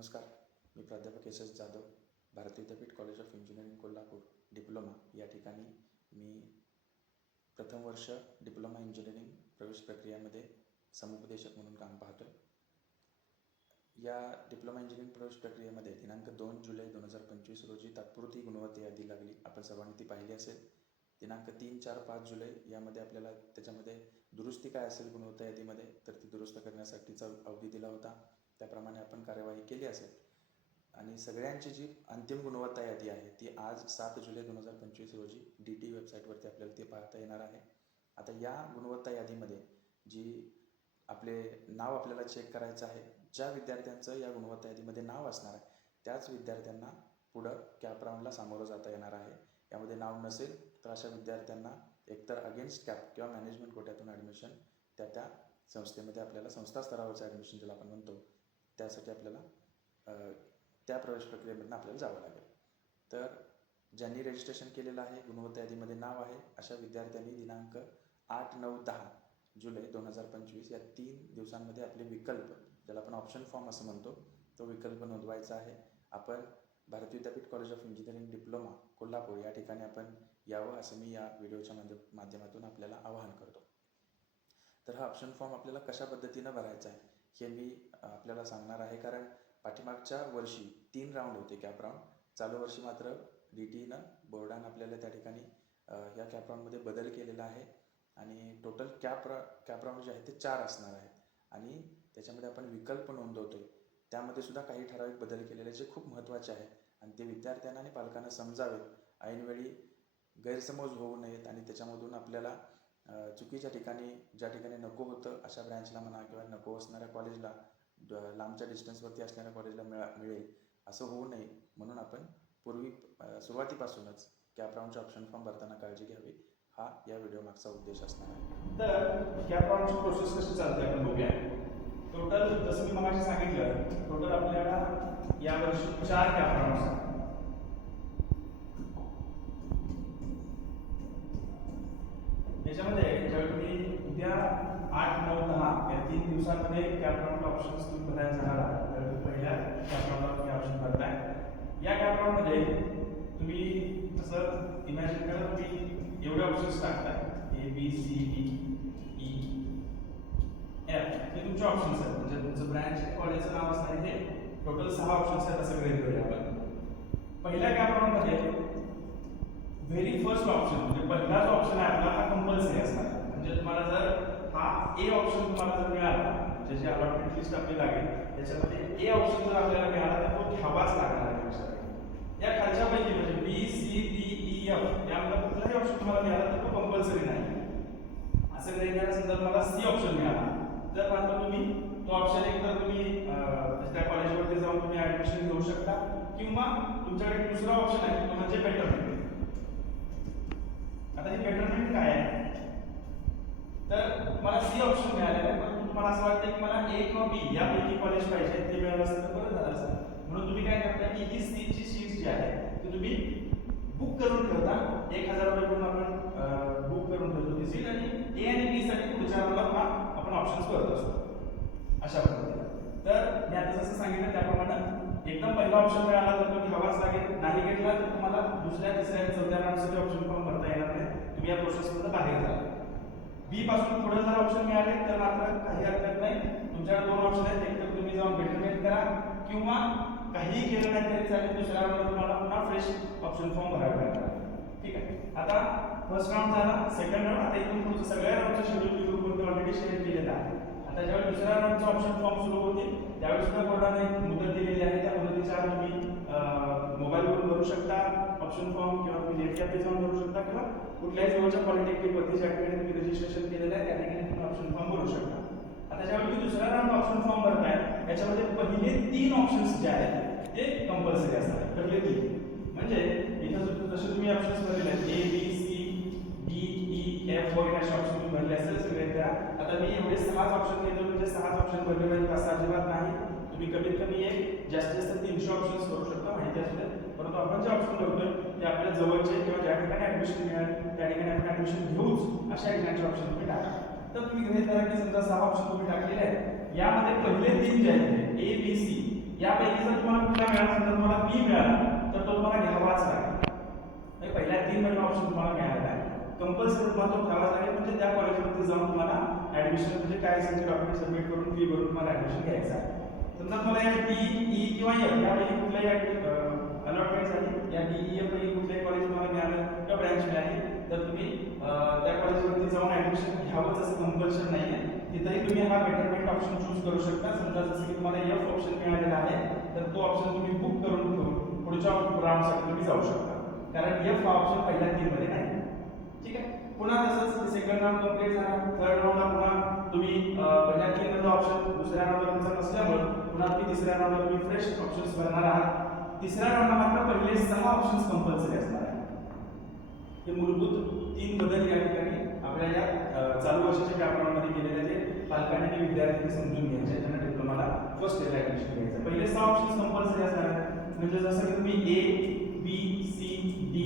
नमस्कार, मी प्राध्यापक S S Jadhav, भारतीय विद्यापीठ college of engineering Kolhapur diploma या ठिकाणी मी प्रथम वर्ष डिप्लोमा इंजिनिअरिंग प्रवेश प्रक्रियेमध्ये समुपदेशक म्हणून काम पाहतो आहे. या डिप्लोमा इंजिनिअरिंग प्रवेश प्रक्रियेमध्ये दिनांक 2 जुलै 2025 रोजी तात्पुरती गुणवत्ता यादी लागली. आपण सर्वांनी ती पाहिली असेल. दिनांक 3, 4, 5 जुलै यामध्ये आपल्याला त्याच्यामध्ये दुरुस्ती काय असेल गुणवत्ता यादीमध्ये, तर ती दुरुस्त करण्यासाठीचा अवधी दिला होता. त्याप्रमाणे आपण कार्यवाही केली असेल आणि सगळ्यांची जी अंतिम गुणवत्ता यादी आहे ती आज 7 जुलै 2025 रोजी DT वेबसाईटवरती आपल्याला ते पाहता येणार आहे. आता या गुणवत्ता यादीमध्ये जी आपले नाव आपल्याला चेक करायचं आहे, ज्या विद्यार्थ्यांचं या गुणवत्ता यादीमध्ये नाव असणार आहे त्याच विद्यार्थ्यांना पुढं कॅप राऊंडला सामोरं जाता येणार आहे. यामध्ये नाव नसेल तर अशा विद्यार्थ्यांना एकतर अगेन्स्ट कॅप किंवा मॅनेजमेंट कोट्यातून ॲडमिशन त्या संस्थेमध्ये आपल्याला संस्था स्तरावरचं ॲडमिशन ज्याला आपण म्हणतो त्यासाठी आपल्याला त्या प्रवेश प्रक्रियेमधून आपल्याला जावं लागेल. तर ज्यांनी रजिस्ट्रेशन केलेलं आहे, गुणवत्ता यादीमध्ये नाव आहे, अशा विद्यार्थ्यांनी दिनांक 8, 9, 10 जुलै 2025 या 3 दिवसांमध्ये आपले विकल्प, ज्याला आपण ऑप्शन फॉर्म असं म्हणतो, तो विकल्प नोंदवायचा आहे. आपण भारतीय विद्यापीठ college of engineering diploma Kolhapur या ठिकाणी आपण यावं असं मी या व्हिडिओच्या माध्यमातून आपल्याला आवाहन करतो. तर हा ऑप्शन फॉर्म आपल्याला कशा पद्धतीनं भरायचा आहे हे मी आपल्याला सांगणार आहे. कारण पाठीमागच्या वर्षी 3 राऊंड होते कॅप राऊंड. चालू वर्षी मात्र DTनं बोर्डानं आपल्याला त्या ठिकाणी या कॅप राऊंडमध्ये बदल केलेला आहे आणि टोटल कॅप राऊंड जे आहे ते 4 असणार आहेत आणि त्याच्यामध्ये आपण विकल्प नोंदवतोय त्यामध्ये सुद्धा काही ठराविक बदल केलेले जे खूप महत्त्वाचे आहेत आणि ते विद्यार्थ्यांना आणि पालकांना समजावेत, ऐनवेळी गैरसमज होऊ नयेत आणि त्याच्यामधून आपल्याला चुकीच्या ठिकाणी, ज्या ठिकाणी नको होतं अशा ब्रँचला म्हणा किंवा नको असणाऱ्या कॉलेजला, लांबच्या डिस्टन्सवरती असणाऱ्या कॉलेजला मिळेल असं होऊ नये म्हणून आपण सुरुवातीपासूनच कॅप राऊंडचे ऑप्शन फॉर्म भरताना काळजी घ्यावी, हा या व्हिडिओ मागचा उद्देश असणार आहे. तर कॅप राऊंडची प्रोसेस कशी चालते आपण बघूया. टोटल जसं मी मगाशी सांगितलं, टोटल आपल्याला यावर्षी 4 कॅप राऊंड्स आहेत. त्याच्यामध्ये ज्यावेळी तुम्ही उद्या 8, 9, 10 या 3 दिवसांमध्ये कॅप राऊंड ऑप्शन्स तुम्ही भरायला जाणार आहात, तर पहिल्या कॅप राऊंडला तुम्ही ऑप्शन भरताय. या कॅप राऊंडमध्ये तुम्ही असं इमॅजिन करा, तुम्ही एवढे ऑप्शन्स टाकताय ABCDE F, हे तुमचे ऑप्शन्स आहेत. म्हणजे तुमचं ब्रँच कॉलेजचं नाव असणार आहे. हे टोटल 6 ऑप्शन्स आहेत असं गृहीत धरूया आपण. पहिल्या कॅप राऊंडमध्ये व्हेरी फर्स्ट ऑप्शन म्हणजे पहिला जो ऑप्शन आहे आपला हा कंपल्सरी असणार. म्हणजे तुम्हाला जर हा A ऑप्शन तुम्हाला जर मिळाला, ज्याची अलॉटमेंट लिस्ट आपली लागेल त्याच्यामध्ये A ऑप्शन जर आपल्याला मिळाला तर तो घ्यावाच लागणार आहे. या खालच्यापैकी म्हणजे B, C, D, E, F यामध्ये कुठलाही ऑप्शन तुम्हाला मिळाला तर तो कंपल्सरी नाही. असं काही नाही, समजा तुम्हाला C ऑप्शन मिळाला तर मात्र तुम्ही तो ऑप्शन एकतर तुम्ही त्या कॉलेजवरती जाऊन तुम्ही ऍडमिशन घेऊ शकता किंवा तुमच्याकडे दुसरा ऑप्शन आहे तो म्हणजे बेटरमेंट. आता हे बेटरमेंट काय आहे, तर मला C ऑप्शन मिळालेलं आहे पण तुम्हाला असं वाटतं की मला A किंवा B यापैकी कॉलेज पाहिजे, ते मिळालं असेल तर बरं झालं असतं. म्हणून तुम्ही काय करता की ही C ची शीट जी आहे ती तुम्ही बुक करून ठेवता. 1000 रुपये करून आपण बुक करून ठेवतो ती सीट आणि A आणि B साठी पुढच्या राऊंडला आपण ऑप्शन्स करत असतो अशा पद्धतीने. तर मी आता जसं सांगितलं त्याप्रमाणे एकदम पहिला ऑप्शन मिळाला तर तो घ्यावाच लागेल, नाही घेतला तर तुम्हाला दुसऱ्या, तिसऱ्या, चौथ्या राऊंडसाठी ऑप्शन फॉर्म भरता येणार नाही. तुम्ही या प्रोसेसमधून बाहेर जाल. B पासून पुढे जर ऑप्शन मिळाले तर मात्र काही हरकत नाही. तुमच्याकडे 2 ऑप्शन आहेत, एक तर तुम्ही जाऊन बेटरमेंट करा किंवा काहीही केलं नाही तरी चालेल, दुसऱ्या राऊंडला तुम्हाला पुन्हा फ्रेश ऑप्शन फॉर्म भरावे लागणार. ठीक आहे. आता फर्स्ट राऊंड झाला, सेकंड राऊंड, आता इथून पुढचं सगळ्या राऊंडचं शेड्यूल मी ग्रुपवरती ऑलरेडी शेअर केलेलं आहे. आता ज्यावेळी दुसऱ्या राऊंडचा ऑप्शन फॉर्म सुरू होतील त्यावेळी सुद्धा बोर्डाने एक मुदत दिलेली आहे. त्या मुदतीच्या आत तुम्ही मोबाईलवरून भरू शकता ऑप्शन फॉर्म किंवा तुम्ही नेट कॅफे जाऊन भरू शकता किंवा कुठल्याही जवळच्या पॉलिटेक्निक वरती ज्या ठिकाणी तुम्ही रजिस्ट्रेशन केलेलं आहे त्या ठिकाणी तुम्ही ऑप्शन फॉर्म भरू शकता. आता ज्यावेळी तुम्ही दुसऱ्या राऊंड ऑप्शन फॉर्म भरताय त्याच्यामध्ये पहिले 3 ऑप्शन्स जे आहेत ते कंपल्सरी असतात. पहिले 3 म्हणजे इथं जसे तुम्ही ऑप्शन्स भरलेले आहेत A, B, C, D, E, F वगैरे असे ऑप्शन तुम्ही भरले असेल सगळे त्या. आता मी एवढे 6 ऑप्शन घेतो म्हणजे 6 ऑप्शन भरले पाहिजे असं अजिबात नाही. तुम्ही कमीत कमी एक जास्तीत जास्त 300 ऑप्शन्स भरू शकता, माहिती असू दे. परंतु आपण जे ऑप्शन भरतोय ते आपल्या जवळचे किंवा ज्या ठिकाणी ऍडमिशन मिळेल त्या ठिकाणी आपण ऍडमिशन घेऊच अशा ठिकाणचे ऑप्शन तुम्ही टाका. तर तुम्ही गृहीत धरा की समजा 6 ऑप्शन तुम्ही टाकलेले आहेत, यामध्ये पहिले 3 जे आहेत A, B, C यापैकी जर कुठला मिळाला समजा तुम्हाला बी मिळाला तर तो तुम्हाला घ्यावाच लागेल. म्हणजे पहिल्या 3 मध्ये ऑप्शन तुम्हाला मिळालेला आहे. कंपल्सरी तुम्हाला तो घ्यावाच लागेल म्हणजे त्या कॉलेजमध्ये जाऊन तुम्हाला ऍडमिशन म्हणजे काय असेल ते डॉक्युमेंट सबमिट करून फी भरून तुम्हाला ऍडमिशन घ्यायचं आहे. समजा तुम्हाला या डी ई किंवा एफ यापैकी कुठल्याही अलॉटमेंट झाली या डी ई एफ पैकी कुठल्याही कॉलेज तुम्हाला मिळालं किंवा ब्रँच मिळाली तर तुम्ही त्या कॉलेजवरती जाऊन ऍडमिशन घ्यावंच असं कंपल्शन नाही आहे. तिथेही तुम्ही हा बेटरमेंट ऑप्शन चूज करू शकता. समजा जसं की तुम्हाला एफ ऑप्शन मिळालेला आहे तर तो ऑप्शन तुम्ही बुक करून ठेवून पुढच्या राऊंडसाठी तुम्ही जाऊ शकता. कारण एफ हा ऑप्शन पहिल्या 3 मध्ये नाही. ठीक आहे. पुन्हा तसंच सेकंड राऊंड कंप्लीट झाला, थर्ड राऊंडला पुन्हा तुम्ही पहिल्या 3 मधला ऑप्शन दुसऱ्या राऊंडला तुमचा नसल्यामुळे पुन्हा तुम्ही तिसऱ्या राऊंडला तुम्ही फ्रेश ऑप्शन्स भरणार आहात. तिसऱ्या राऊंडला मात्र पहिले 6 ऑप्शन्स कंपल्सरी असणार आहे. हे मूलभूत 3 बदल या ठिकाणी आपल्या या चालू वर्षाच्या कॅपराऊंडमध्ये केलेले ते पालकांनी आणि विद्यार्थ्यांनी समजून घ्यायचे ज्यांना डिप्लोमाला फर्स्ट इयर ऍडमिशन घ्यायचं. पहिले 6 ऑप्शन्स कंपल्सरी असणार आहेत. म्हणजे जसं की तुम्ही ए बी सी डी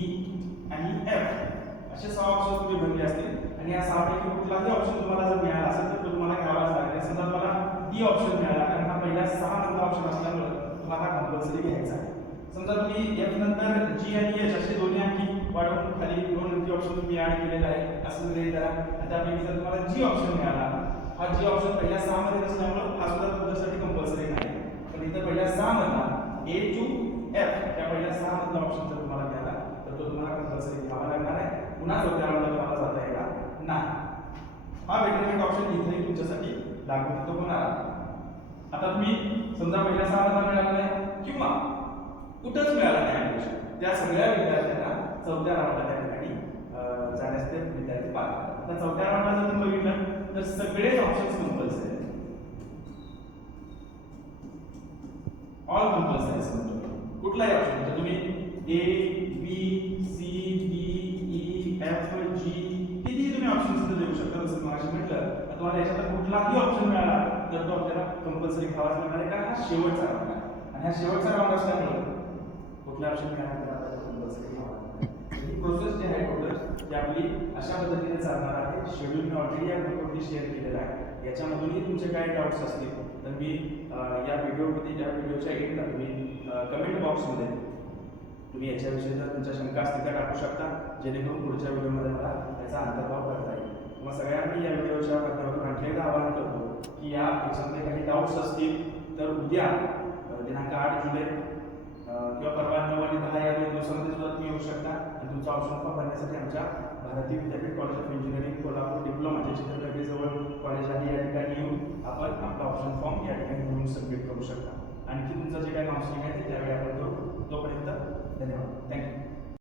आणि एफ असे 6 ऑप्शन तुम्ही भरले असतील आणि या 6 पैकी कुठलाही ऑप्शन तुम्हाला जर मिळाला असेल तर तो तुम्हाला घ्यावाच लागेल. समजा तुम्हाला डी ऑप्शन मिळाला कारण हा पहिल्या 6 मधला ऑप्शन असल्यामुळे तुम्हाला कंपल्सरी घ्यायचा आहे. समजा तुम्ही एफ नंतर जी आणि एच असे दोन्ही अंकी वाढवून खाली 2 अंकी ऑप्शन तुम्ही ऍड केलेला आहे असं गृहीत धरा. त्यापैकी जर तुम्हाला जी ऑप्शन मिळाला हा जी ऑप्शन पहिल्या 6 मध्ये नसल्यामुळे हा सुद्धा तुमच्यासाठी कंपल्सरी नाही. पण इथं पहिल्या 6 मधला ए टू एफ या पहिल्या 6 मधला ऑप्शन जर तुम्हाला मिळाला तर तो तुम्हाला कंपल्सरी घ्यावा लागणार आहे. पुन्हा चौथ्या राऊंडला तुम्हाला जाता येणार नाही. हा बेटरमेंट ऑप्शन इथेही तुमच्यासाठी लागू होणार. आता तुम्ही समजा पहिल्या 6 मधला मिळाला नाही किंवा कुठंच मिळालं नाही ऍडमिशन त्या सगळ्या विद्यार्थ्यांना चौथ्या राऊंडला त्या ठिकाणी जाण्यास ते विद्यार्थी पाहतात. तर चौथ्या राऊंडला जर तुम्ही बघितलं तर सगळेच ऑप्शन्स कंपल्सरी आहेत. ऑल कंपल्सरी समजा कुठलाही ऑप्शन म्हणजे तुम्ही A B C D E F G कितीही तुम्ही ऑप्शन्स इथे देऊ शकता. जसं मगाशी म्हटलं तुम्हाला याच्यात कुठलाही ऑप्शन मिळाला तर तो आपल्याला कंपल्सरी घ्यावाच लागणार आहे कारण हा शेवटचा राऊंड आहे आणि हा शेवटचा राऊंड असल्यामुळे कुठला ऑप्शन मिळाला तर आपल्याला कंपल्सरी घ्यावा लागणार. ही प्रोसेस जी आहे टोटल ती आपली अशा पद्धतीने चालणार आहे. शेड्यूल मी ऑलरेडी या ग्रुपवरती शेअर केलेला आहे. याच्यामधूनही तुमचे काही डाऊट्स असतील तर मी या व्हिडिओच्या एंडला तुम्ही कमेंट बॉक्समध्ये तुम्ही याच्याविषयी तुमच्या शंका असतील त्या टाकू शकता जेणेकरून पुढच्या व्हिडिओमध्ये मला त्याचा अंतर्भाव करता येईल. मग सगळ्यांनी या व्हिडिओच्या माध्यमातून आणखी एकदा आवाहन करतो की याच्यामध्ये काही डाऊट्स असतील तर उद्या दिनांक 8 जुलै किंवा परवा 9 आणि 10 या दिवसामध्ये सुद्धा तुम्ही येऊ शकता आणि तुमचा ऑप्शन फॉर्म भरण्यासाठी आमच्या भारतीय विद्यापीठ college of engineering Kolhapur diploma जे चित्रनगरीजवळ कॉलेज आहे या ठिकाणी येऊन आपण आपला ऑप्शन फॉर्म या ठिकाणी घेऊन सबमिट करू शकता. आणखी तुमचं जे काही काउन्सिलिंग आहे ते त्यावेळी आपण करू. तोपर्यंत धन्यवाद. थँक्यू.